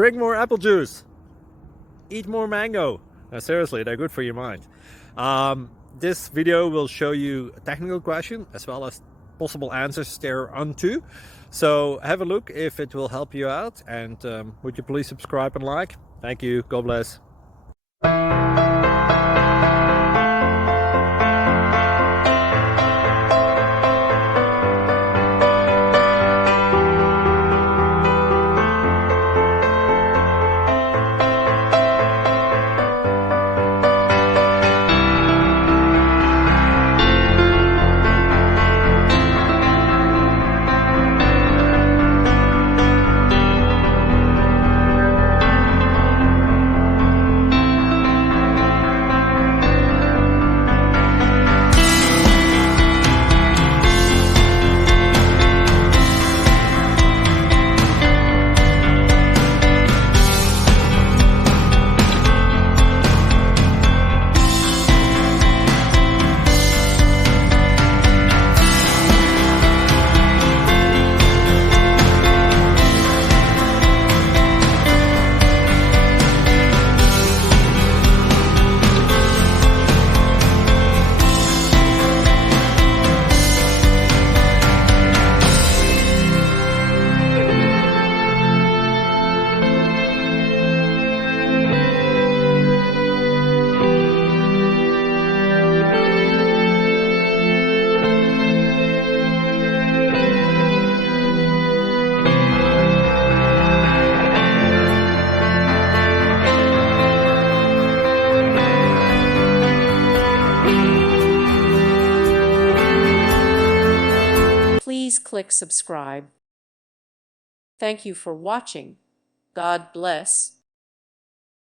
Drink more apple juice. Eat more mango. Seriously, they're good for your mind. This video will show you a technical question as well as possible answers thereunto. So have a look if it will help you out, and would you please subscribe and like? Thank you. God bless. Please click subscribe. Thank you for watching. God bless.